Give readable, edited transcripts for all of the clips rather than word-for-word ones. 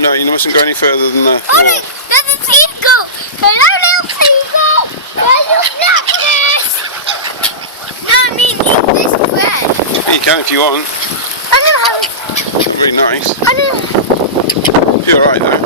No, you mustn't go any further than that. Oh, there's a seagull! Hello, little seagull! Where's your necklace? No, I mean eat this bread. You can if you want. I know how. It's really nice. I know. You're alright though.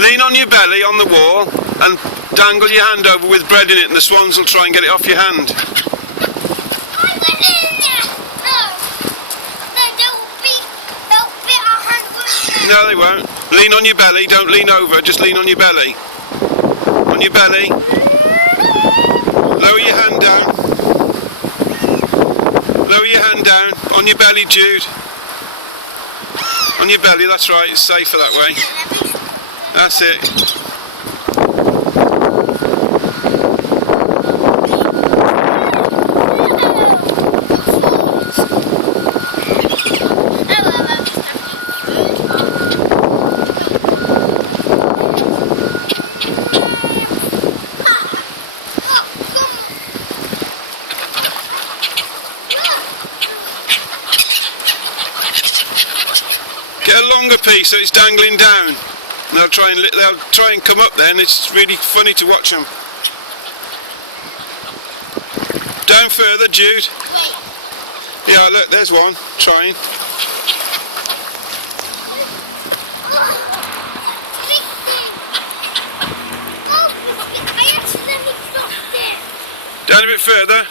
Lean on your belly on the wall and dangle your hand over with bread in it and the swans will try and get it off your hand. No, they won't. Lean on your belly, don't lean over, just lean on your belly. On your belly. Lower your hand down. Lower your hand down. On your belly, Jude. On your belly, that's right, it's safer that way. That's it. Get a longer piece so it's dangling down. And they'll try and come up there, and it's really funny to watch them. Down further, Jude. Yeah, look, there's one trying. Down a bit further.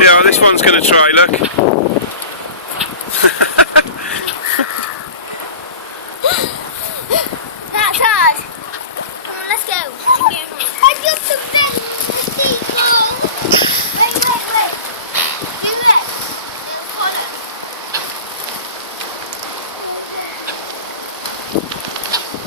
Yeah, this one's going to try, look.